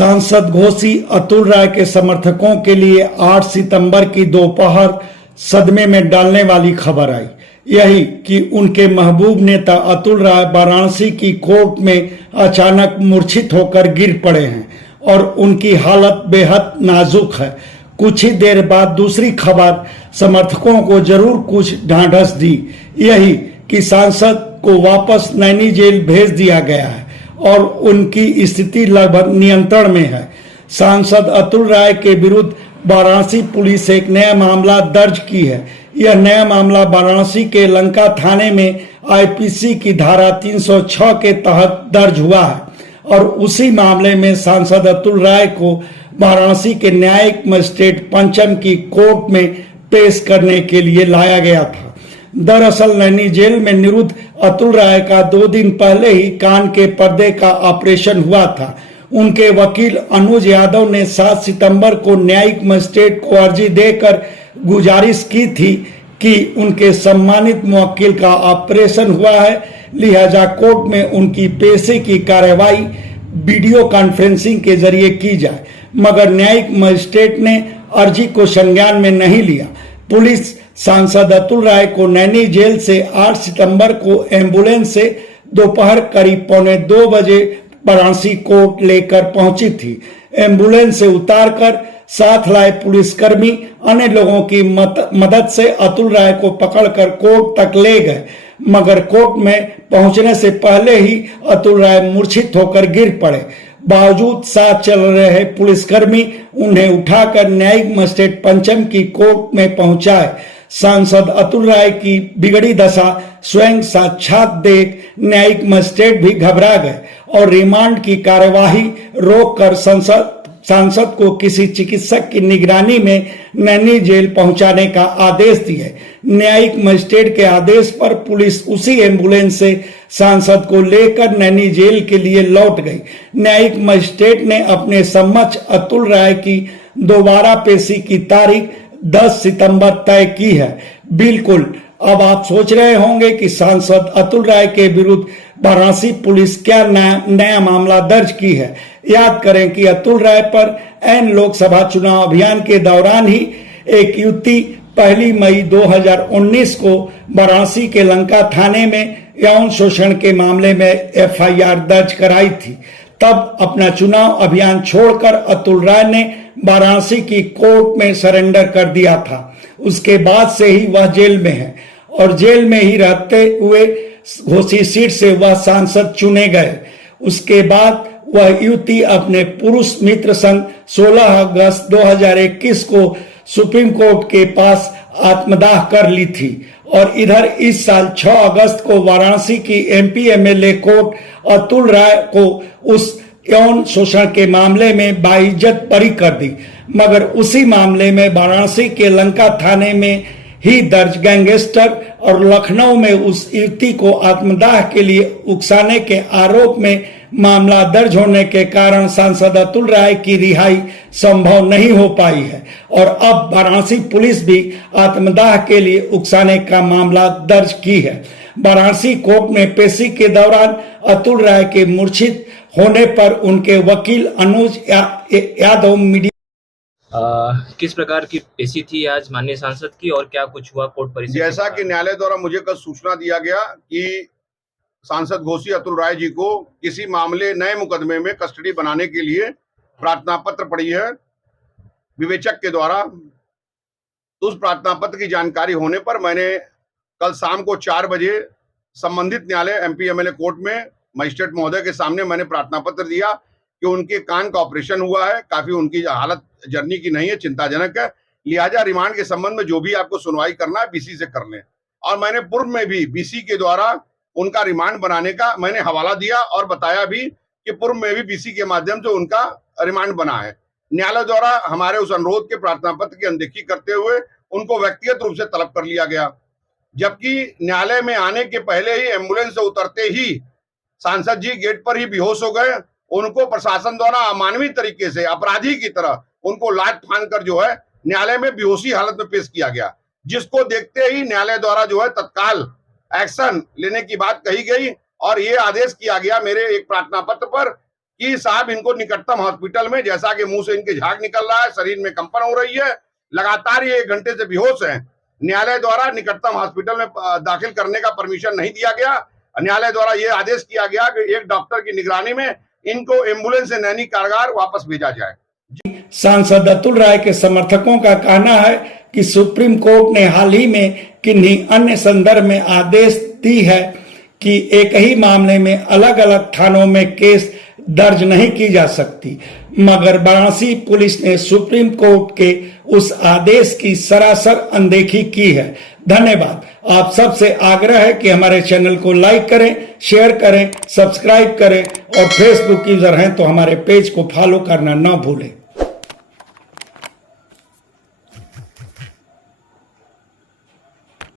सांसद घोसी अतुल राय के समर्थकों के लिए 8 सितंबर की दोपहर सदमे में डालने वाली खबर आई। यही कि उनके महबूब नेता अतुल राय वाराणसी की कोर्ट में अचानक मूर्छित होकर गिर पड़े हैं और उनकी हालत बेहद नाजुक है। कुछ ही देर बाद दूसरी खबर समर्थकों को जरूर कुछ ढांढस दी, यही कि सांसद को वापस नैनी जेल भेज दिया गया है और उनकी स्थिति लगभग नियंत्रण में है। सांसद अतुल राय के विरुद्ध वाराणसी पुलिस एक नया मामला दर्ज की है। यह नया मामला वाराणसी के लंका थाने में आईपीसी की धारा 306 के तहत दर्ज हुआ है और उसी मामले में सांसद अतुल राय को वाराणसी के न्यायिक मजिस्ट्रेट पंचम की कोर्ट में पेश करने के लिए लाया गया था। दरअसल नैनी जेल में निरुद्ध अतुल राय का 2 दिन पहले ही कान के पर्दे का ऑपरेशन हुआ था। उनके वकील अनुज यादव ने 7 सितंबर को न्यायिक मजिस्ट्रेट को अर्जी देकर गुजारिश की थी कि उनके सम्मानित मुवक्किल का ऑपरेशन हुआ है, लिहाजा कोर्ट में उनकी पेशी की कार्यवाही वीडियो कॉन्फ्रेंसिंग के जरिए की जाए, मगर न्यायिक मजिस्ट्रेट ने अर्जी को संज्ञान में नहीं लिया। पुलिस सांसद अतुल राय को नैनी जेल से 8 सितंबर को एम्बुलेंस से दोपहर करीब 1:45 बजे वाराणसी कोर्ट लेकर पहुंची थी। एम्बुलेंस से उतारकर साथ लाए पुलिसकर्मी अन्य लोगों की मदद से अतुल राय को पकड़कर कोर्ट तक ले गए, मगर कोर्ट में पहुंचने से पहले ही अतुल राय मूर्छित होकर गिर पड़े। बावजूद साथ चल रहे पुलिसकर्मी उन्हें उठाकर न्यायिक मजिस्ट्रेट पंचम की कोर्ट में पहुंचाए। सांसद अतुल राय की बिगड़ी दशा स्वयं साक्षात देख न्यायिक मजिस्ट्रेट भी घबरा गए और रिमांड की कार्यवाही रोककर सांसद को किसी चिकित्सक की निगरानी में नैनी जेल पहुंचाने का आदेश दिए। न्यायिक मजिस्ट्रेट के आदेश पर पुलिस उसी एम्बुलेंस से सांसद को लेकर नैनी जेल के लिए लौट गई। न्यायिक मजिस्ट्रेट ने अपने समक्ष अतुल राय की दोबारा पेशी की तारीख 10 सितंबर तय की है। बिल्कुल, अब आप सोच रहे होंगे कि सांसद अतुल राय के विरुद्ध वाराणसी पुलिस क्या नया मामला दर्ज की है। याद करें कि अतुल राय पर एन लोकसभा चुनाव अभियान के दौरान ही एक युवती 1 मई 2019 को वाराणसी के लंका थाने में यौन शोषण के मामले में एफआईआर दर्ज कराई थी। तब अपना चुनाव अभियान छोड़कर अतुल राय ने वाराणसी की कोर्ट में सरेंडर कर दिया था। उसके बाद से ही वह जेल में है और जेल में ही रहते हुए घोसी सीट से वह सांसद चुने गए। उसके बाद वह युवती अपने पुरुष मित्र संग 16 अगस्त 2021 को सुप्रीम कोर्ट के पास आत्मदाह कर ली थी और इधर इस साल 6 अगस्त को वाराणसी की MP MLA court Atul Rai को उस यौन शोषण के मामले में बाइज्जत बरी कर दी, मगर उसी मामले में वाराणसी के लंका थाने में ही दर्ज गैंगस्टर और लखनऊ में उस युवती को आत्मदाह के लिए उकसाने के आरोप में मामला दर्ज होने के कारण सांसद अतुल राय की रिहाई संभव नहीं हो पाई है और अब वाराणसी पुलिस भी आत्मदाह के लिए उकसाने का मामला दर्ज की है। वाराणसी कोर्ट में पेशी के दौरान अतुल राय के मूर्छित होने पर उनके वकील अनुज यादव मीडिया किस प्रकार की पेशी थी आज माननीय सांसद की और क्या कुछ हुआ कोर्ट परिसर? जैसा कि न्यायालय द्वारा मुझे कल सूचना दिया गया कि सांसद घोसी अतुल राय जी को किसी मामले नए मुकदमे में कस्टडी बनाने के लिए प्रार्थना पत्र पड़ी है विवेचक के द्वारा। उस प्रार्थना पत्र की जानकारी होने पर मैंने कल शाम को 4 बजे संबंधित न्यायालय एमपी एमएलए कोर्ट में मजिस्ट्रेट महोदय के सामने मैंने प्रार्थना पत्र दिया कि उनके कान का ऑपरेशन हुआ है, काफी उनकी हालत जर्नी की नहीं है, चिंताजनक है, लिहाजा रिमांड के संबंध में जो भी आपको सुनवाई करना है बीसी से कर लें। और मैंने पूर्व में भी बीसी के द्वारा उनका रिमांड बनाने का मैंने हवाला दिया और बताया भी कि पूर्व में भी बीसी के माध्यम से उनका रिमांड बना है। न्यायालय द्वारा हमारे उस अनुरोध के प्रार्थना पत्र की अनदेखी करते हुए उनको व्यक्तिगत रूप से तलब कर लिया गया, जबकि न्यायालय में आने के पहले ही एम्बुलेंस से उतरते ही सांसद जी गेट पर ही बेहोश हो गए। उनको प्रशासन द्वारा अमानवीय तरीके से अपराधी की तरह उनको लात फान कर जो है न्यायालय में बेहोशी हालत में पेश किया गया, जिसको देखते ही न्यायालय द्वारा जो है तत्काल एक्शन लेने की बात कही गई और ये आदेश किया गया मेरे एक प्रार्थना पत्र पर कि साहब इनको निकटतम हॉस्पिटल में, जैसा कि मुंह से इनके झाग निकल रहा है, शरीर में कंपन हो रही है, लगातार ये 1 घंटे से बेहोश है, न्यायालय द्वारा निकटतम हॉस्पिटल में दाखिल करने का परमिशन नहीं दिया गया। न्यायालय द्वारा ये आदेश किया गया कि एक डॉक्टर की निगरानी में इनको एम्बुलेंस से नैनी कारागार वापस भेजा जाए। सांसद अतुल राय के समर्थकों का कहना है कि सुप्रीम कोर्ट ने हाल ही में किन्हीं अन्य संदर्भ में आदेश दी है कि एक ही मामले में अलग अलग थानों में केस दर्ज नहीं की जा सकती, मगर वाराणसी पुलिस ने सुप्रीम कोर्ट के उस आदेश की सरासर अनदेखी की है। धन्यवाद। आप सबसे आग्रह है कि हमारे चैनल को लाइक करें, शेयर करें, सब्सक्राइब करें और फेसबुक यूजर हैं तो हमारे पेज को फॉलो करना न भूलें।